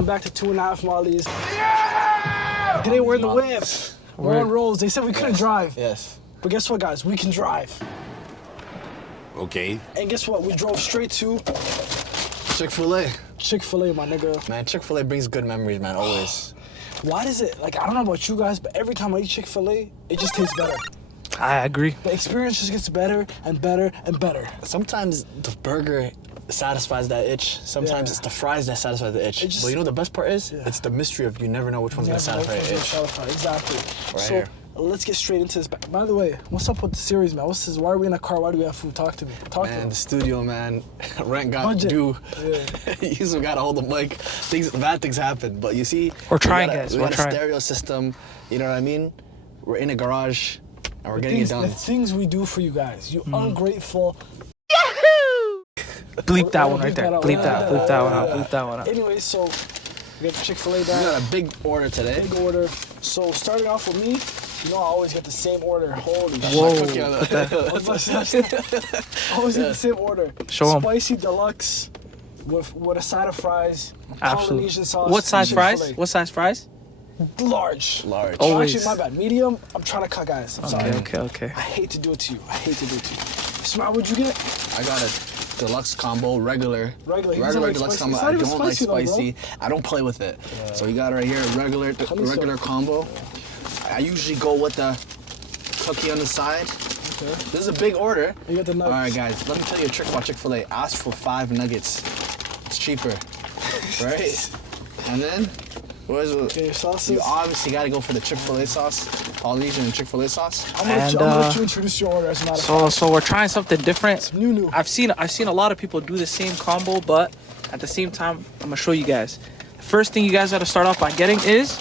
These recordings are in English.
welcome back to 2.5 Mollies. Yeah! Today we're in the whip. We're on rolls. They said we couldn't drive. Yes. But guess what, guys? We can drive. Okay. And guess what? We drove straight to Chick-fil-A. Chick-fil-A, my nigga. Man, Chick-fil-A brings good memories, man, always. Why does it, like, I don't know about you guys, but every time I eat Chick-fil-A, it just tastes better. I agree. The experience just gets better and better and better. Sometimes the burger satisfies that itch. Sometimes it's the fries that satisfy the itch. But you know what the best part is? Yeah. It's the mystery of you never know which one's gonna satisfy your itch. Exactly. Right so here. Let's get straight into this. By the way, what's up with the series, man? What's this? Why are we in a car? Why do we have food? Talk to me. Talk to me. The studio, man. Rent got Budget. due. Yeah. You still gotta hold the mic. Bad things happen. But you see, we're trying, guys. We We're got trying. a stereo system. You know what I mean? We're in a garage, and we're getting it done. The things we do for you guys. You ungrateful. Bleep that one right there. Bleep that one out. Bleep that one out. Anyway, so we got the Chick-fil-A down. We got a big order today. Big order. So starting off with me, you know I always get the same order. Holy shit. Whoa. Always get the same order. Show 'em. Spicy deluxe with a side of fries. Absolutely. Polynesian sauce. What size Chick-fil-A. fries? What size fries? Large. Large. Oh, Always. actually, my bad. Medium. I'm trying to cut, guys. I'm sorry. Okay. I hate to do it to you. Smart, what'd you get? I got a deluxe combo, regular Regular deluxe spicy. combo. It's I not even don't like spicy though, bro. spicy. I don't play with it. So you got it right here, regular combo. I usually go with the cookie on the side. Okay. This is a big order. You got the nuggets. All right, guys. Let me tell you a trick about Chick-fil-A. Ask for 5 nuggets. It's cheaper, right? And then what is it? Okay, your sauces. You obviously got to go for the Chick-fil-A sauce, Polynesian and Chick-fil-A sauce. I'm gonna let you introduce your order as a matter of fact. So we're trying something different. Some new. I've seen a lot of people do the same combo, but at the same time, I'm gonna show you guys. The first thing you guys gotta start off by getting is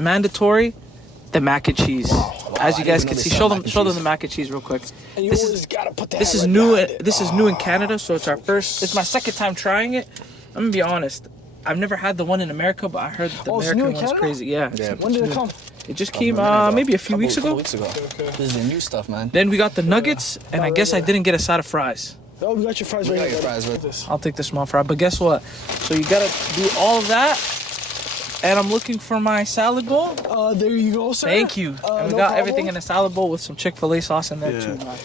mandatory the mac and cheese. As you guys can see, show them the mac and cheese real quick. And you always gotta put that. This is new. This is new in Canada, so it's our first. It's my second time trying it. I'm gonna be honest. I've never had the one in America, but I heard the American one's crazy. Yeah. When did it come? It just came maybe a few weeks ago. Okay. This is the new stuff, man. Then we got the nuggets, and I guess I didn't get a side of fries. Oh, we got your fries right here. I'll take the small fry. But guess what? So you gotta do all of that. And I'm looking for my salad bowl. There you go, sir. Thank you. And we got everything in a salad bowl with some Chick-fil-A sauce in there too, man.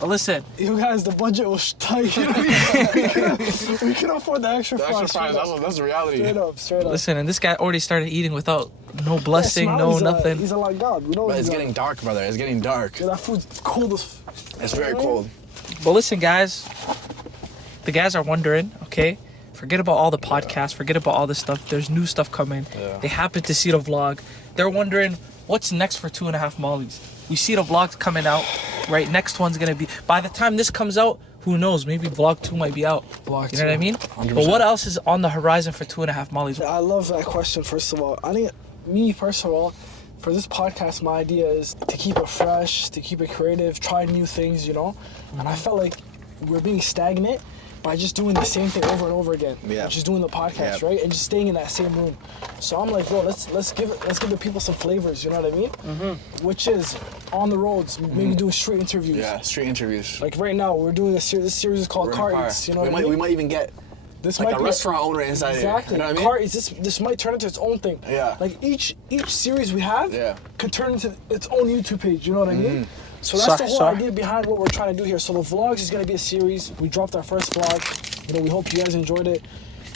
But listen. You guys, the budget was tight. we can afford the extra fries. That's the reality. Straight up. Listen, and this guy already started eating without no blessing, nothing. He's a like God. We know But it's getting dark, brother. It's getting dark. Yeah, that food's cold as. It's very cold. But listen, guys. The guys are wondering, okay? Forget about all the podcasts. Forget about all this stuff. There's new stuff coming. Yeah. They happen to see the vlog. They're wondering, what's next for 2.5 Mollies? We see the vlogs coming out, right? Next one's going to be... By the time this comes out, who knows? Maybe vlog 2 might be out. Vlog 2. You know what I mean? 100%. But what else is on the horizon for 2.5 Mollies? I love that question, first of all. First of all, for this podcast, my idea is to keep it fresh, to keep it creative, try new things, you know? And I felt like we're being stagnant by just doing the same thing over and over again. Yeah. Just doing the podcast, right? And just staying in that same room. So I'm like, bro, let's give the people some flavors, you know what I mean? Mm-hmm. Which is on the roads, maybe doing street interviews. Yeah, street interviews. Like right now, we're doing this series is called CarEats, you know what I mean? We might even get this like might a restaurant owner inside exactly. here. You know what I mean? CarEats, this might turn into its own thing. Yeah. Like each series we have could turn into its own YouTube page, you know what I mean? So that's the whole idea behind what we're trying to do here. So the vlogs is going to be a series. We dropped our first vlog. You know, we hope you guys enjoyed it.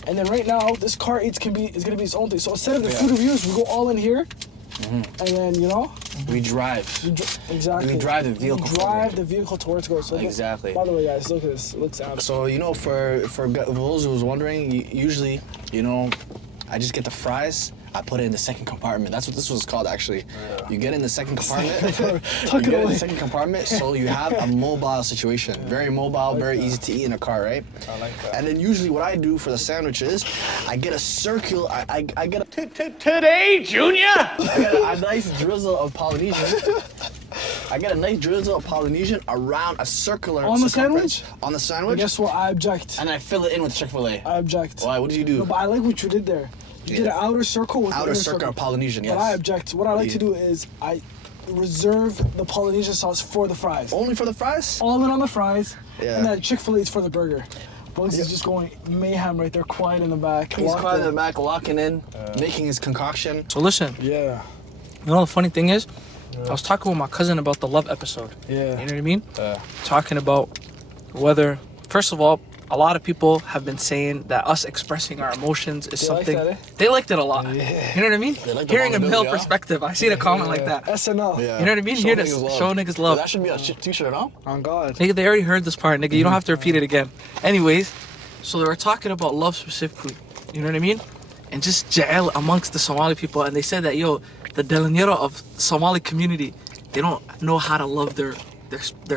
And then right now, this CarEats is going to be its own thing. So instead of the food reviews, we go all in here. And then, you know, we drive. Exactly. We drive the vehicle. The vehicle towards goal. So exactly. By the way, guys, look at this. It looks absolutely. So you know, for those who was wondering, usually, you know, I just get the fries. I put it in the second compartment. That's what this was called, actually. Yeah. You get in the second compartment. So you have a mobile situation. Yeah. Very mobile, very easy to eat in a car, right? I like that. And then usually what I do for the sandwiches, I get a circular. I get a today, Junior. I get a nice drizzle of Polynesian. Around a circular on the sandwich. On the sandwich. And guess what? I object. And I fill it in with Chick-fil-A. I object. Why? What did you do? No, but I like what you did there. You did an outer circle with outer circle of Polynesian, yes. But I object. What I like to do is I reserve the Polynesian sauce for the fries. Only for the fries? All in on the fries. Yeah. And then Chick-fil-A is for the burger. Bugs is just going mayhem right there, quiet in the back. He's quiet in the back, locking in, making his concoction. So listen. Yeah. You know the funny thing is, I was talking with my cousin about the love episode. Yeah. You know what I mean? Talking about whether, first of all, a lot of people have been saying that us expressing our emotions is something. Like that, They liked it a lot. Yeah. You know what I mean? Like Hearing a male perspective. I seen a comment like that. SNL. Yeah. You know what I mean? Hear this. Show niggas love. That should be a t-shirt, huh? On God. Nigga, they already heard this part, nigga. You don't have to repeat it again. Anyways, so they were talking about love specifically. You know what I mean? And just jail amongst the Somali people. And they said that, yo, the Delanero of Somali community, they don't know how to love their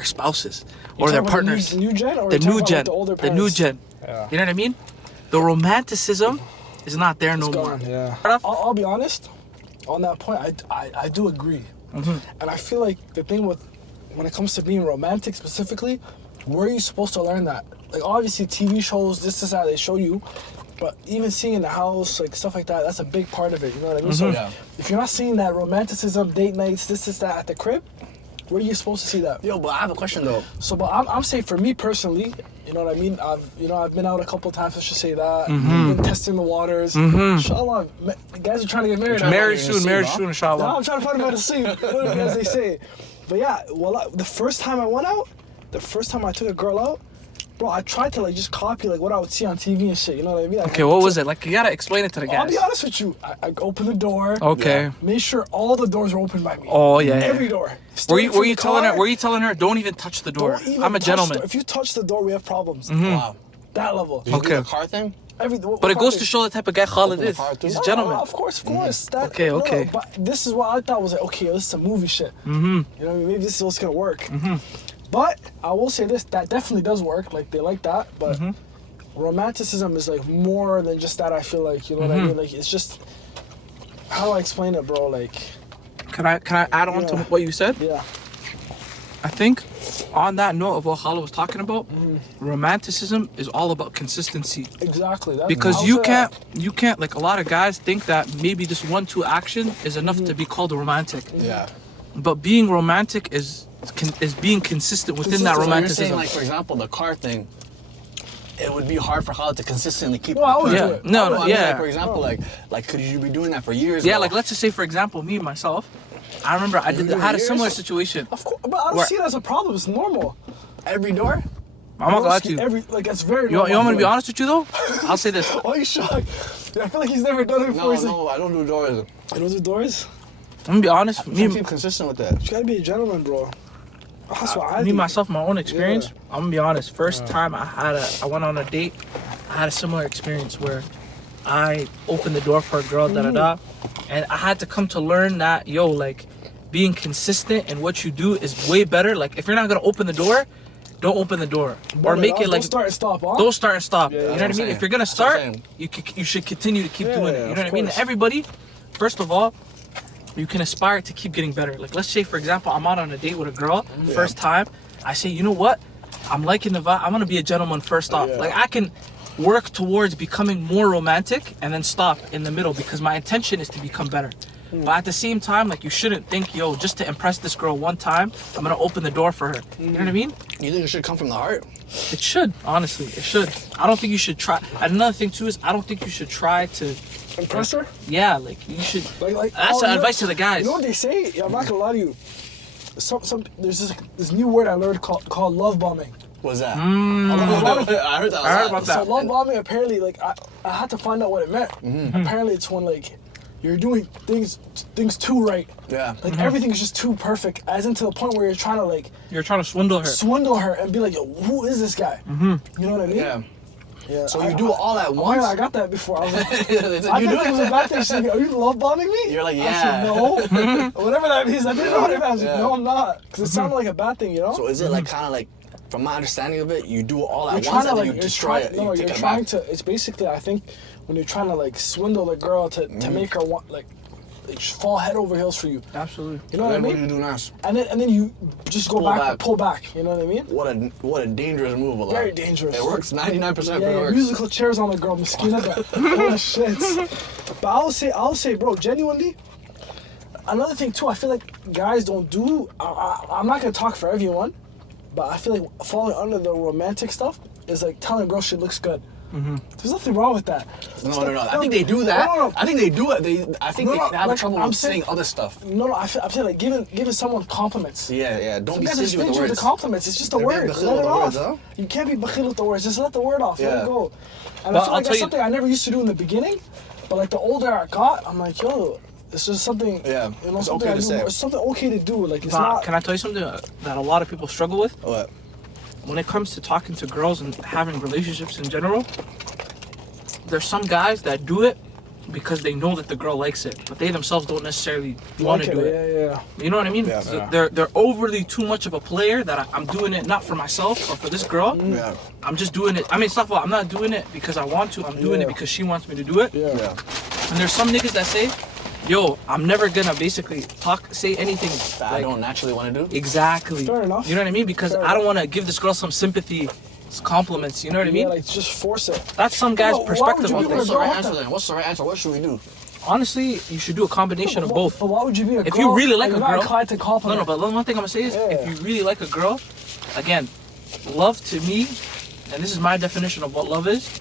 spouses or their partners. The new gen or The new gen. the older The new gen. Yeah. You know what I mean? The romanticism is not there no more. Yeah. I'll be honest. On that point, I do agree. And I feel like the thing when it comes to being romantic specifically, where are you supposed to learn that? Like obviously TV shows, this is how they show you. But even seeing in the house, like stuff like that, that's a big part of it. You know what I mean? So if you're not seeing that romanticism, date nights, this, that at the crib, where are you supposed to see that? Yo, but I have a question though. So, but I'm saying for me personally, you know what I mean? I've been out a couple of times. Let's just say that. Been testing the waters. Inshallah, guys are trying to get married. Married soon, inshallah. No, I'm trying to find him at the scene, as they say. But yeah, well, the first time I went out, the first time I took a girl out, bro, I tried to like just copy like what I would see on TV and shit. You know what I mean? Okay, what was it? Like, you gotta explain it to the guys. I'll be honest with you. I opened the door. Okay. Made sure all the doors were open by me. Oh yeah. Every door. Were you telling her don't even touch the door? I'm a gentleman. If you touch the door, we have problems. Wow. That level. Did you do the car thing? But it goes to show the type of guy Khalid is. He's a gentleman. Of course. That, Okay. No, but this is what I thought was like, okay, this is a movie shit. You know what I mean? Maybe this is what's gonna work. But I will say this, that definitely does work. Like they like that, but romanticism is like more than just that. I feel like, you know what I mean? Like it's just, how do I explain it, bro? Like, can I add on to what you said? Yeah. I think on that note of what Khalid was talking about, romanticism is all about consistency. Exactly. Because you can't like a lot of guys think that maybe this 1-2 action is enough to be called romantic. Yeah. But being romantic is being consistent within that So romanticism. you're saying, like, for example, the car thing, it would be hard for Khalid to consistently keep. No, I would do it. No, I mean, yeah. like, for example, like could you be doing that for years? Yeah, now? like let's just say for example, me myself, I remember I had a similar situation. Of course, but I don't see it as a problem. It's normal. every door. I'm not gonna lie to you. It's very You normal. want me to be honest with you though? I'll say this. Why are you shocked? I feel like he's never done it before. No, I don't do doors. You don't do doors? I'm gonna be honest. I'm trying to keep consistent with that. You gotta be a gentleman, bro. That's what I Me do. myself, my own experience. I'm gonna be honest. First time I went on a date, I had a similar experience where I opened the door for a girl, and I had to come to learn that like being consistent in what you do is way better. Like if you're not gonna open the door, don't open the door, or make it like don't start and stop. Huh? don't start and stop. Yeah, you know what I mean? If you're gonna start, you should continue to keep doing it. You know what I mean? Everybody, first of all, you can aspire to keep getting better. Like let's say for example, I'm out on a date with a girl, first time. I say, you know what? I'm liking the vibe. I'm gonna be a gentleman first off. Like I can work towards becoming more romantic and then stop in the middle because my intention is to become better. But at the same time, like you shouldn't think, just to impress this girl one time, I'm gonna open the door for her. You know what I mean? You think it should come from the heart? It should, honestly, it should. I don't think you should try. Another thing too is I don't think you should try to impress her. Yeah, like you should. Like that's the advice to the guys. You know what they say? I'm not gonna lie to you. There's this new word I learned called love bombing. What's that? I heard that. I heard about that. So love bombing, apparently, like I had to find out what it meant. Apparently, it's when like you're doing things too right. Yeah. Like everything is just too perfect, as in to the point where you're trying to swindle her. Swindle her and be like, yo, who is this guy? You know what I mean? Yeah. Yeah. So you do all at once? I got that before. I was like, you I thought it was a bad thing. She's like, are you love bombing me? You're like, I yeah. said, no. Whatever that means. I didn't know what it meant. I was like, no, I'm not. Because it sounded like a bad thing, you know? So is it like kind of like, from my understanding of it, you do it all at You're once trying and to, then you destroy it. No, you you're take it trying back. to. It's basically, I think, when you're trying to like swindle the girl to make her want like fall head over heels for you. Absolutely. You know what I Then mean? what do you do next? And then you just go pull back. You know what I mean? What a dangerous move, Allah. Very dangerous. It works 99% of it works. Musical chairs on the girl, Miskina. Oh shit. But I'll say, bro, genuinely. Another thing too, I feel like guys don't do. I'm not gonna talk for everyone, but I feel like falling under the romantic stuff. is like telling a girl she looks good. There's nothing wrong with that. No. I think they do that. No. I think they do it. I think they have trouble with saying other stuff. No. I'm saying like giving someone compliments. Yeah. Don't be stingy stingy with the words. compliments. It's just a word. Let it off. You can't be bakhil with the words. Just let the word off. Let it go. And I feel like that's something I never used to do in the beginning. But like the older I got, I'm like, yo, it's just something. Yeah. You know, it's something okay to say. It's something okay to do. Like it's not. Can I tell you something that a lot of people struggle with? What? When it comes to talking to girls and having relationships in general, there's some guys that do it because they know that the girl likes it, but they themselves don't necessarily want to do it. Yeah. You know what I mean? Yeah. So they're overly too much of a player that I'm doing it not for myself or for this girl. Yeah. I'm just doing it. I mean, it's not I'm not doing it because I want to. I'm doing it because she wants me to do it. Yeah. And there's some niggas that say, yo, I'm never gonna basically say anything That I don't naturally want to do. Exactly. Fair enough. You know what I mean? Because I don't want to give this girl some sympathy, compliments. You know what I mean? Yeah, like just force it. That's some guy's perspective on What's things. the right answer then? What's the right answer? What should we do? Honestly, you should do a combination of both. But why would you be a girl? If you really like a and you're girl, not inclined to compliment? No, but one thing I'm gonna say is, if you really like a girl, again, love to me, and this is my definition of what love is.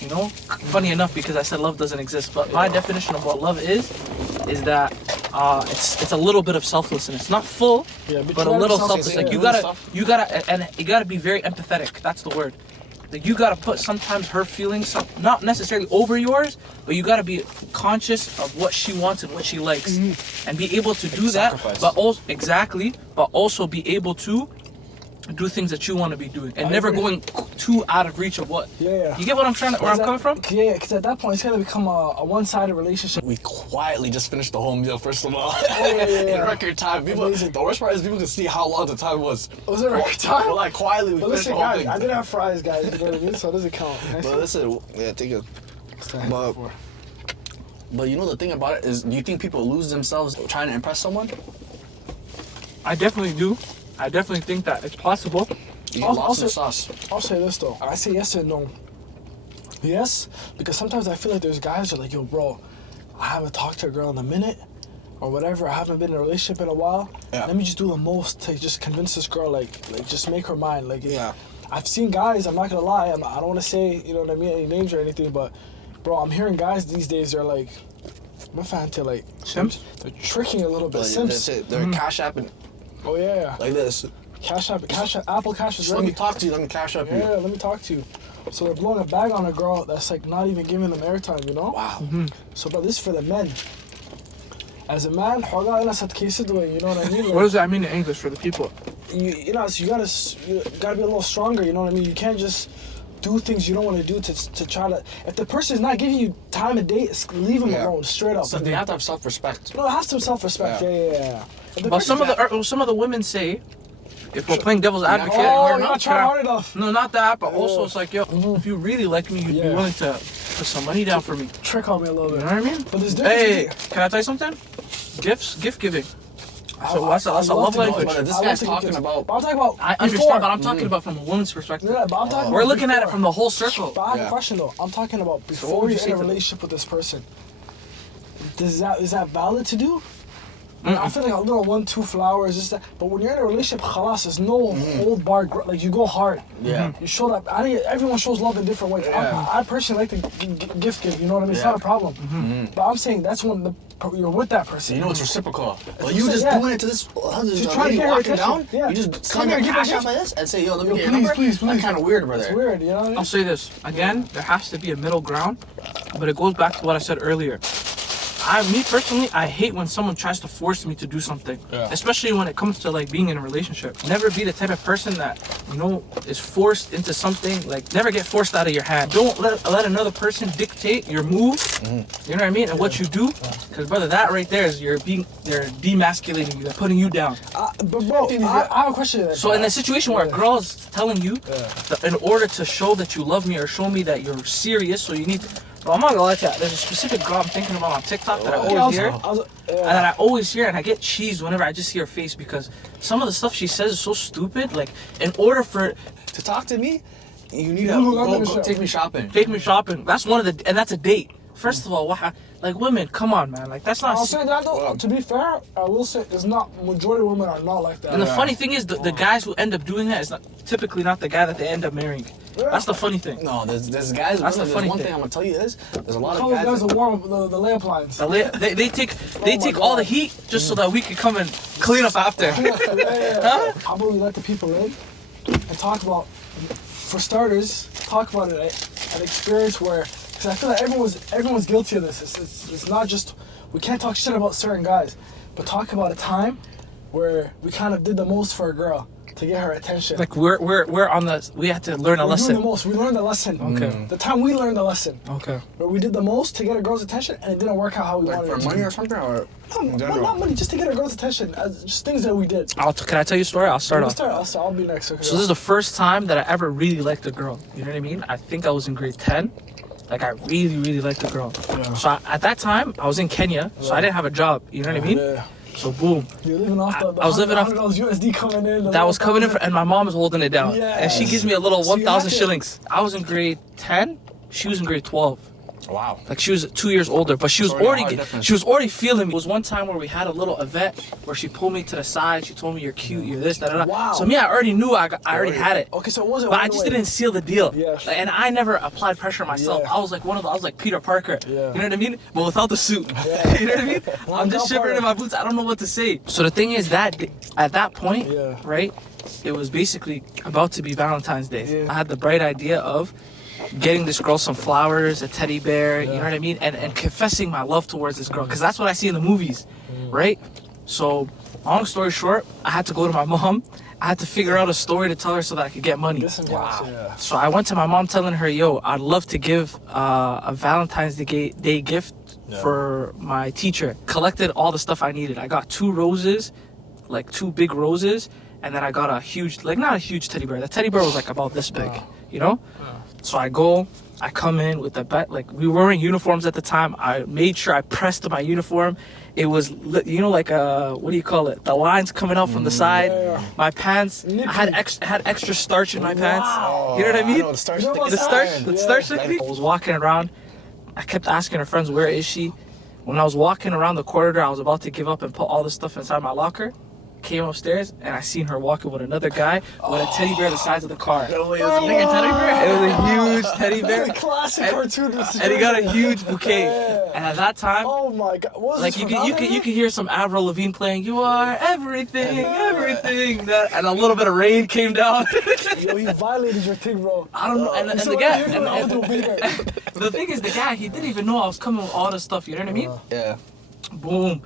You know, funny enough, because I said love doesn't exist, but my definition of what love is that it's a little bit of selflessness, not full, but a little selfless. Like you gotta be very empathetic. That's the word. Like you gotta put sometimes her feelings, not necessarily over yours, but you gotta be conscious of what she wants and what she likes, and be able to do that. But also be able to do things that you want to be doing, and never going too out of reach of what. Yeah. You get what I'm where I'm coming from? Yeah, because at that point it's gonna become a one-sided relationship. We quietly just finished the whole meal, first of all. Yeah. In record time. The worst part is people can see how long the time was. Was it record time? Like quietly we finished the whole thing. I didn't have fries, guys. You know what I mean? So it doesn't count. But listen, take it. But you know the thing about it is, do you think people lose themselves trying to impress someone? I definitely do. I definitely think that it's possible. You get lost in the sauce. I'll say this though. I say yes and no. Yes, because sometimes I feel like there's guys who are like, yo, bro, I haven't talked to a girl in a minute or whatever. I haven't been in a relationship in a while. Yeah. Let me just do the most to just convince this girl, like just make her mind. Like, yeah. I've seen guys, I'm not gonna lie, I don't want to say, you know what I mean, any names or anything, but bro, I'm hearing guys these days, they're like, I'm a fan to like, simps? They're tricking a little bit. Simps. They're cash apping. Oh yeah. Like this. Cash app, Apple Cash is ready. Let me talk to you, let me cash up you. Yeah, let me talk to you. So they're blowing a bag on a girl that's like not even giving them airtime, you know? Wow. So, but this is for the men. As a man, you know what I mean? Like, what does that mean in English for the people? You know, so you gotta be a little stronger, you know what I mean? You can't just do things you don't want to do to try to. If the person's not giving you time and date, leave them alone, straight up. So they have to have self-respect. No, it has to have self-respect. Yeah. But some of the women say, if we're playing devil's advocate, you're not trying hard enough. No, not that, but also it's like, yo, if you really like me, you'd be willing to put some money down for me. Trick on me a little bit. You know what I mean? But there's hey, can I tell you something? Gift giving. So that's a love language. This guy's talking about. I'm talking about. I understand, but I'm talking about from a woman's perspective. Yeah, but I'm talking We're looking at it from the whole circle. But I have a question though. I'm talking about before you're in a relationship with this person. Is that valid to do? I feel like a little 1-2 flowers, just that. But when you're in a relationship, khalas, there's no hold bar. Like you go hard. Yeah. You show that. Everyone shows love in different ways. Yeah. I personally like to gift give. You know what I mean? It's not a problem. But I'm saying that's when you're with that person. You know it's reciprocal. But you just doing it to this to try to get her attention. Down. Yeah. You just come here, cash out like this, and say, yo, let me get your number. Please. That's kind of weird, brother. It's weird. You know what I mean? I'll say this again. There has to be a middle ground, but it goes back to what I said earlier. Me personally, I hate when someone tries to force me to do something, especially when it comes to like being in a relationship. Never be the type of person that, you know, is forced into something. Like never get forced out of your hand. Don't let another person dictate your move. You know what I mean? And what you do, because brother, that right there is they're demasculating you, they're putting you down. But bro, I have a question. So in a situation where a girl is telling you that in order to show that you love me or show me that you're serious, so you need to. Bro, I'm not gonna lie to you. There's a specific girl I'm thinking about on TikTok that I always hear, and I get cheesed whenever I just see her face because some of the stuff she says is so stupid. Like, in order for to talk to me, you need to go take me shopping. Take me shopping. That's one of and that's a date. First of all, like women, come on, man. Like that's not. I'll say that though. To be fair, I will say it's not. Majority of women are not like that. And the funny thing is, the guys who end up doing that is typically not the guy that they end up marrying. Yeah. That's the funny thing. No, there's guys. That's the funny one thing. thing I'm gonna tell you is there's a lot of guys that warm up the layup lines. They take all the heat just so that we can come and clean up after. Huh? How about we let the people in and talk about, for starters, talk about an experience where, because I feel like everyone's guilty of this. It's not just, we can't talk shit about certain guys, but talk about a time where we kind of did the most for a girl to get her attention. Like we're on the, we had to learn a lesson. Doing the most. We learned the lesson. Okay. The time we learned the lesson. Okay. Where we did the most to get a girl's attention and it didn't work out how we wanted it to. For money or something, or not money, just to get a girl's attention. Just things that we did. Can I tell you a story? I'll start off. I'll be next. Okay, so this is the first time that I ever really liked a girl. You know what I mean? I think I was in grade 10. Like I really, really liked a girl. Yeah. So at that time, I was in Kenya, so I didn't have a job. You know what I mean? Yeah. So boom. You're living off the I was living off USD coming in. That was coming in, and my mom was holding it down. Yes. And she gives me a little 1,000 shillings. I was in grade 10. She was in grade 12. Wow. Like she was 2 years older, but she was already feeling me. It was one time where we had a little event where she pulled me to the side. She told me, "You're cute. You're this, da da da." Wow. So me, I already knew I already had it. Okay, so it wasn't. But I just didn't seal the deal. Yeah. And I never applied pressure myself. Yeah. I was like Peter Parker. Yeah. You know what I mean? But without the suit. Yeah. You know what I mean? I'm just shivering in my boots. I don't know what to say. So the thing is that at that point, right, it was basically about to be Valentine's Day. Yeah. I had the bright idea of getting this girl some flowers, a teddy bear, you know what I mean? And confessing my love towards this girl. Because that's what I see in the movies, right? So, long story short, I had to go to my mom. I had to figure out a story to tell her so that I could get money. Wow. So I went to my mom telling her, yo, I'd love to give a Valentine's Day gift for my teacher. Collected all the stuff I needed. I got 2 roses, like 2 big roses. And then I got a huge, like not a huge teddy bear. The teddy bear was like about this big, you know? So I come in with the bet, like we were wearing uniforms at the time. I made sure I pressed my uniform. It was, you know, like what do you call it? The lines coming out from the side. Yeah. My pants, I had extra starch in my pants. You know what I mean? The starch. The starch. I was walking around. I kept asking her friends, where is she? When I was walking around the corridor, I was about to give up and put all the stuff inside my locker. Came upstairs and I seen her walking with another guy with a teddy bear the size of the car. No way, it was a bigger teddy bear. It was a huge teddy bear. That's a classic cartoon. And he got a huge bouquet. Yeah. And at that time, oh my God, what was like you could hear some Avril Lavigne playing. You are everything. And a little bit of rain came down. Yo, you violated your thing, bro. I don't know. And the guy, the thing is, the guy, he didn't even know I was coming with all this stuff. You know what I mean? Yeah. Boom.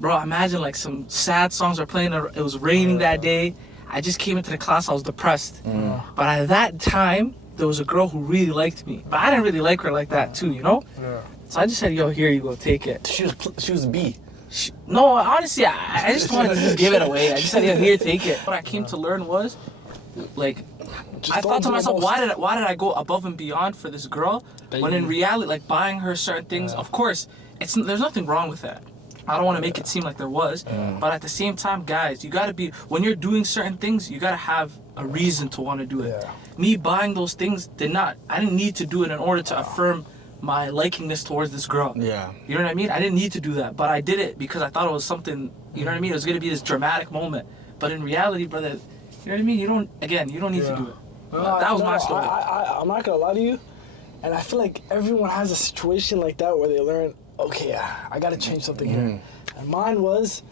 Bro, imagine like some sad songs are playing. It was raining that day. I just came into the class. I was depressed. But at that time, there was a girl who really liked me. But I didn't really like her like that too, you know? Yeah. So I just said, yo, here you go, take it. She was a B. No, honestly, I just wanted to just give it away. I just said, yo, here, take it. What I came to learn was, like, I thought to myself, why did I go above and beyond for this girl? When in reality, like buying her certain things, of course, there's nothing wrong with that. I don't want to make it seem like there was, but at the same time, guys, you gotta be, when you're doing certain things, you gotta have a reason to want to do it. Me buying those things I didn't need to do it in order to affirm my likingness towards this girl. Yeah. You know what I mean? I didn't need to do that, but I did it because I thought it was something, you know what I mean? It was gonna be this dramatic moment. But in reality, brother, you know what I mean? You don't need to do it. That was my story. I'm not gonna lie to you, and I feel like everyone has a situation like that where they learn, okay, I gotta change something here. And mine was,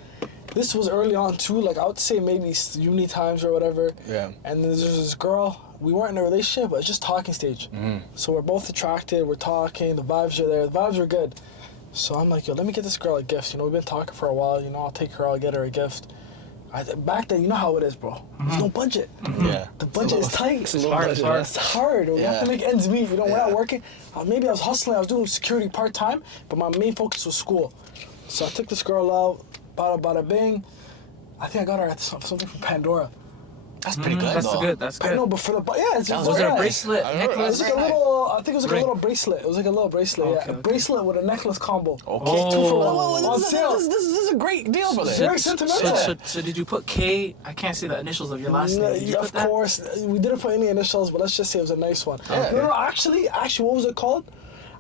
this was early on too, like I would say maybe uni times or whatever. Yeah. And there's this girl, we weren't in a relationship, but it's just talking stage. So we're both attracted, we're talking, the vibes are there, the vibes are good. So I'm like, yo, let me get this girl a gift. You know, we've been talking for a while, you know, I'll take her, I'll get her a gift. Back then, you know how it is, bro. There's no budget. Yeah. The budget is tight. It's hard. It's hard. We have to make ends meet. You know, we're not working. Maybe I was hustling. I was doing security part-time, but my main focus was school. So I took this girl out, bada bing. I think I got her something from Pandora. That's pretty good, That's good. I know, but for the it's just was it a bracelet, necklace? It was like a little. I think it was like a little bracelet. It was like a little bracelet. Okay, a bracelet with a necklace combo. Okay. 2 for 1 on sale. This is a great deal, brother. Very sentimental. So did you put K? I can't see the initials of your last name. Did you put that? Of course, we didn't put any initials, but let's just say it was a nice one. Yeah. No, actually, what was it called?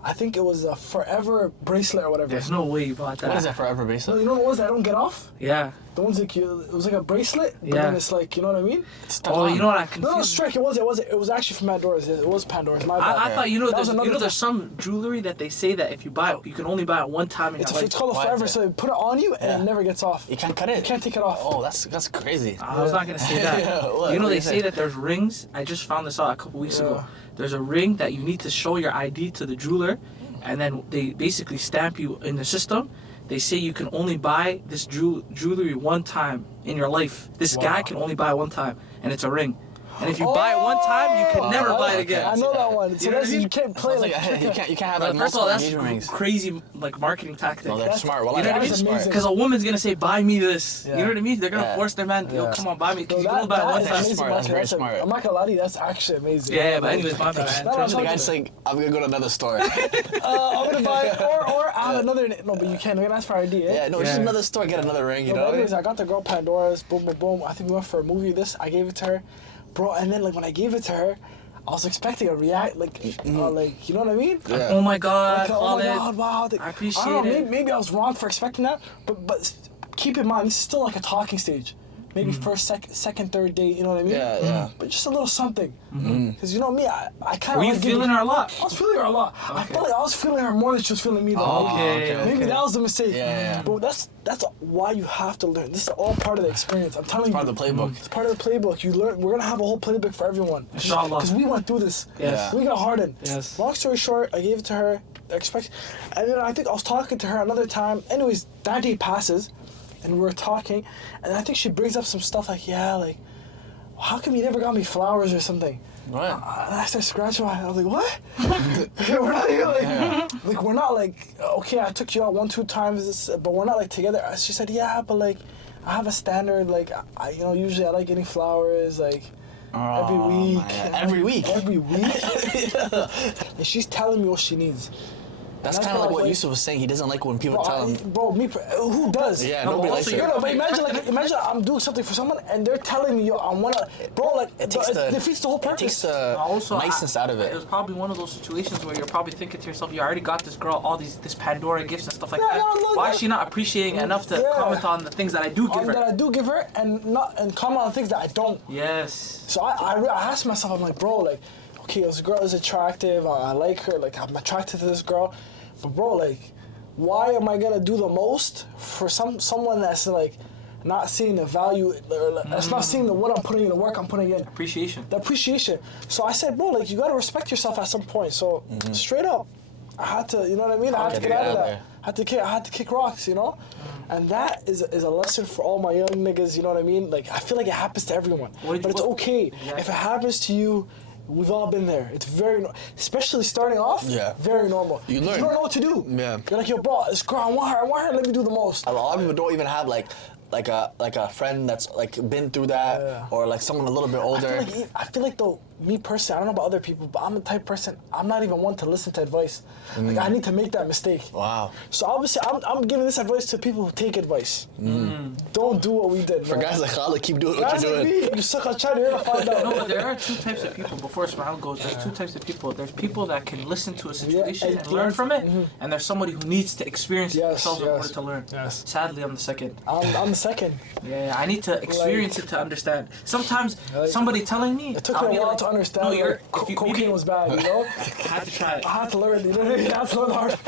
I think it was a forever bracelet or whatever. There's no way you bought that. What is that forever No, bracelet? you know the ones that don't get off? Yeah. The ones like it was like a bracelet, but Yeah. then it's like, you know what I mean? Oh, you know what I No, confused? Strike. It was actually from Pandora's. It was Pandora's. My bad. I thought That was another there's some jewelry that they say that if you buy it, you can only buy it one time in your life. It's called a Why is forever, it? so you put it on you and it never gets off. You can't cut it. You can't take it off. Oh, that's crazy. I was not gonna say that. Yeah, what? You know What they you say say? that there's rings. I just found this out a couple weeks ago. Yeah. There's a ring that you need to show your ID to the jeweler, and then they basically stamp you in the system. They say you can only buy this jewelry one time in your life. This guy can only buy it one time, and it's a ring. And if you buy it one time, you can never buy it again. I know that one. So You know what I that's, mean? you can't play Sounds like, like you can't have But like first of all, multiple that's engagement rings. crazy like marketing tactic. No, they're smart. Well, You know what I mean? That's amazing. Because a woman's gonna say, "Buy me this." Yeah. You know what I mean? They're gonna Yeah. force their man, "Yo, Yeah. come on, buy me." Yo, Because you can only buy it one that's time. amazing. smart. That's very smart. I'm not gonna lie to you, that's actually amazing. Yeah, but anyways, my bad. No, no, The guy's like, I'm gonna go to another store. I'm gonna buy, or I have another. No, but you can't. We're gonna ask for ID. Eh? Yeah, no, just Yeah. another store, get another ring, you No, know but what I mean? anyways, I got the girl Pandora's. Boom, boom, boom. I think we went for a movie. I gave it to her, bro. And then like when I gave it to her, I was expecting a react, like you know what I mean? Yeah. Oh my God, Like, oh my Khaled. God, wow. I appreciate don't know, it. maybe I was wrong for expecting that, but keep in mind, this is still like a talking stage. Maybe first, second, third date, you know what I mean? Yeah, yeah. But just a little something. Because you know me, I kind of Were you feeling her a lot? I was feeling her a lot. I felt like I was feeling her more than she was feeling me. Though. Okay, Maybe that was the mistake. Yeah. But that's why you have to learn. This is all part of the experience. I'm telling you. Part of the playbook. It's part of the playbook. You learn. We're gonna have a whole playbook for everyone. Inshallah. Because we went through this. Yes. We got hardened. Yes. Long story short, I gave it to her. And then I think I was talking to her another time. Anyways, that day passes, and we were talking, and I think she brings up some stuff like, yeah, like, how come you never got me flowers or something? What? And I started scratching my head. I was like, what? we're not even like we're not like, okay, I took you out 1-2 times, but we're not like together. She said, yeah, but like, I have a standard. Like, usually I like getting flowers, like. Every week. man. Every week? Every week. And she's telling me what she needs. That's And kind of like what like- Yusuf was saying. He doesn't like when people Bro, tell him. who does? Yeah, No, nobody but likes also it. you're No, but imagine I'm doing something for someone and they're telling me, yo, I wanna, bro, like, it defeats the whole It purpose. takes the Also, niceness out of It it. was probably one of those situations where you're probably thinking to yourself, you already got this girl all this Pandora gifts and stuff like Yeah, that. no, look, Why is she not appreciating enough to Yeah. comment on the things that I do give That her? I do give her and comment on things that I don't. Yes. So I asked myself, I'm like, bro, like, okay, this girl is attractive, I like her, like, I'm attracted to this girl, but bro, like, why am I gonna do the most for someone that's like not seeing the value, or that's not seeing what I'm putting in, the work I'm putting in, Appreciation. the appreciation. So I said, bro, like, you gotta respect yourself at some point. So straight up, I had to, you know what I mean? I had to get out of that. I had to kick rocks, you know? And that is a lesson for all my young niggas, you know what I mean? Like, I feel like it happens to everyone. But it's okay. Exactly. If it happens to you, we've all been there. It's very, especially starting off, very normal. You learn. You don't know what to do. Yeah. You're like, yo, bro, this girl, I want her, let me do the most. A lot of people don't even have like a friend that's like been through that, or like someone a little bit older. I feel like though, me personally, I don't know about other people, but I'm the type of person, I'm not even one to listen to advice. Like, I need to make that mistake. Wow. So obviously, I'm giving this advice to people who take advice. Don't do what we did. For guys like Khaled, keep doing what guys you're like doing. me, you suck on China, you're gonna find out. No, but there are two types of people. Before Ismail goes, there's two types of people. There's people that can listen to a situation and learn from it, and there's somebody who needs to experience it themselves in order to learn. Yes. Sadly, I'm the second. I'm the second. Yeah, I need to experience it to understand. Sometimes somebody telling me, It took I'll me be a while like, to understand. No, you're. Like, If you, cocaine was bad, you know? I had to try it. I had to learn, you know what I mean? I had to learn the hard.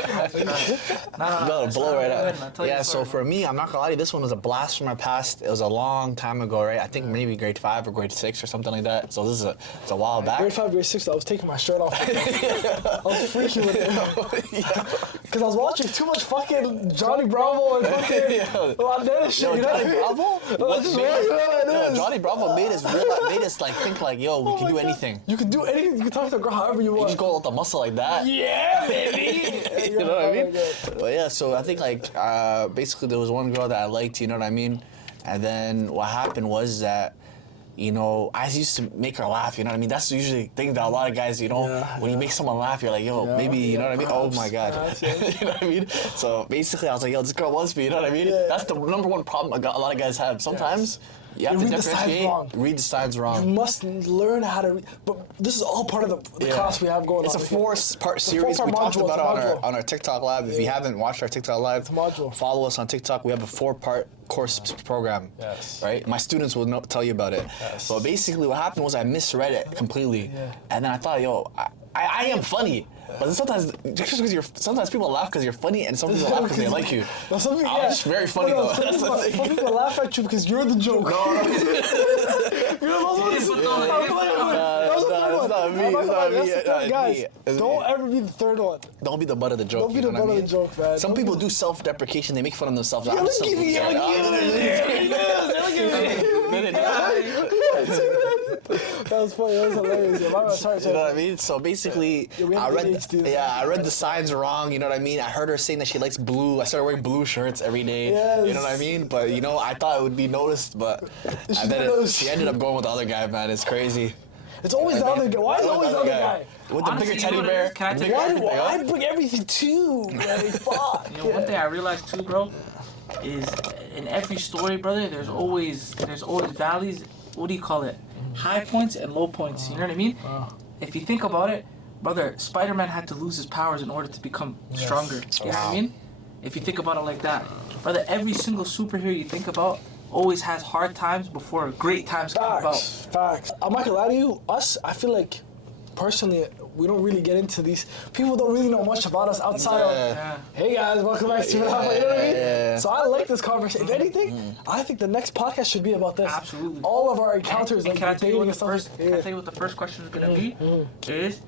No, blow right out. Yeah, So for me, I'm not gonna lie to you, this one was a blast from our past. It was a long time ago, right? I think maybe grade 5 or grade 6 or something like that. So this is it's a while back. Grade 5, grade 6, I was taking my shirt off. I was freaking with it. Because I was watching too much fucking Johnny Bravo and fucking London shit, you know? Johnny Bravo? Johnny Bravo made us like think like, yo, we can do anything. You can do anything. You can talk to a girl however you You want. just go with the muscle like that. Yeah, baby. You know what I mean? But yeah, so I think like basically there was one girl that I liked, you know what I mean? And then what happened was that, you know, I used to make her laugh, you know what I mean? That's usually things that a lot of guys, you know, when you make someone laugh, you're like, yo, maybe, you know what I mean? Oh my God. You know what I mean? So basically I was like, yo, this girl wants me, you know what I mean? That's the number one problem a lot of guys have. Sometimes You have to read the signs differentiate. wrong. Read the signs wrong. You must learn how to read. But this is all part of the class we have going it's on. It's a four-part series. We talked about it on our TikTok live. If you haven't watched our TikTok live, follow us on TikTok. We have a 4-part course program. Yes. Right? My students will tell you about it. Yes. But basically what happened was I misread it completely. Yeah. And then I thought, yo, I am funny. But sometimes, just because sometimes people laugh because you're funny, and some people laugh because they like you. No, I'm just very funny though. Some people laugh at you because you're the joke. Guys, don't ever be the third one. Don't be the butt of the joke. Don't be the butt of the joke, man. Some people do self-deprecation. They make fun of themselves. That was funny. That was hilarious. Sorry. You know what I mean? So basically, I read the signs wrong. You know what I mean? I heard her saying that she likes blue. I started wearing blue shirts every day. Yes. You know what I mean? But I thought it would be noticed, but she ended up going with the other guy. Man, it's crazy. It's always the other guy. Why is it always the other guy? With the bigger teddy bear. Why bring everything too? Fuck. You know, one thing I realized too, bro, is in every story, brother, there's always valleys. What do you call it? High points and low points. You know what I mean? If you think about it, brother, Spider-Man had to lose his powers in order to become stronger. You know what I mean? If you think about it like that, brother, every single superhero you think about always has hard times before great times come about. Facts. I'm not gonna lie to you. I feel like, personally, we don't really get into these. People don't really know much about us outside of, hey guys, welcome back to you know what I mean? So I like this conversation. If anything, I think the next podcast should be about this. Absolutely. All of our encounters. And can I tell you what the first? Can I tell you what the first question is gonna be? Is,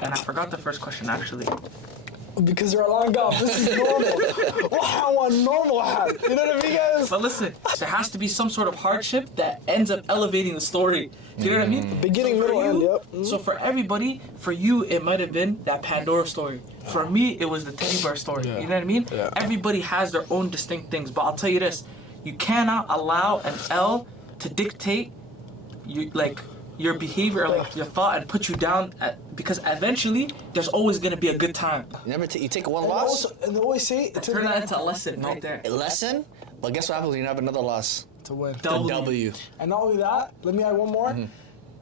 and I forgot the first question actually. Because you're a long gone. This is normal. How a normal hat. You know what I mean, guys? But listen, there has to be some sort of hardship that ends up elevating the story. Do you know what I mean? Beginning, middle, end, yep. So for everybody, for you, it might have been that Pandora story. For me, it was the teddy bear story. You know what I mean? Yeah. Everybody has their own distinct things. But I'll tell you this, you cannot allow an L to dictate your behavior, like your thought, and put you down because eventually there's always gonna be a good time. You take one loss, and they always say turn that into a lesson right there. A lesson, but guess what happens when you have another loss? To win. W. And not only that, let me add one more.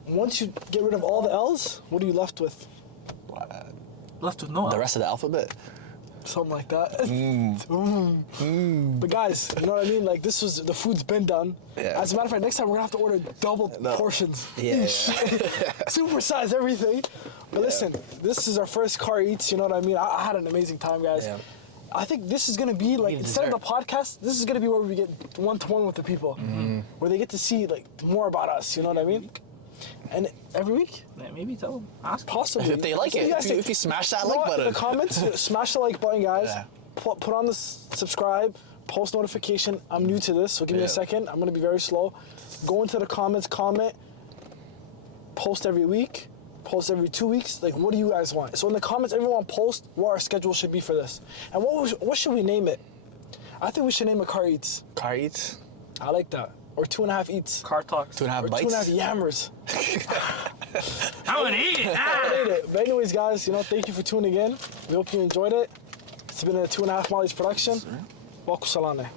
Once you get rid of all the L's, what are you left with? Left with no L. The rest of the alphabet. Something like that. But guys, you know what I mean? Like, the food's been done. Yeah. As a matter of fact, next time we're gonna have to order double portions. Yeah. Supersize everything. But listen, this is our first CarEats, you know what I mean? I had an amazing time, guys. Yeah. I think this is gonna be like, instead of the podcast, this is gonna be where we get one-to-one with the people. Where they get to see like more about us, you know what I mean? And every week? Yeah, maybe tell them. Ask possibly. If they like it. If you smash that like button. In the comments, smash the like button, guys. Yeah. Put on the subscribe, post notification. I'm new to this, so give me a second. I'm going to be very slow. Go into the comments, comment. Post every week. Post every 2 weeks. Like, what do you guys want? So in the comments, everyone post what our schedule should be for this. And what should we name it? I think we should name it CarEats. CarEats? I like that. Or 2.5 eats. Car talks. 2.5 bites. 2.5 yammers. I'm gonna eat it. But anyways, guys, thank you for tuning in. We hope you enjoyed it. It's been a 2.5 Molly's production. Waku salane.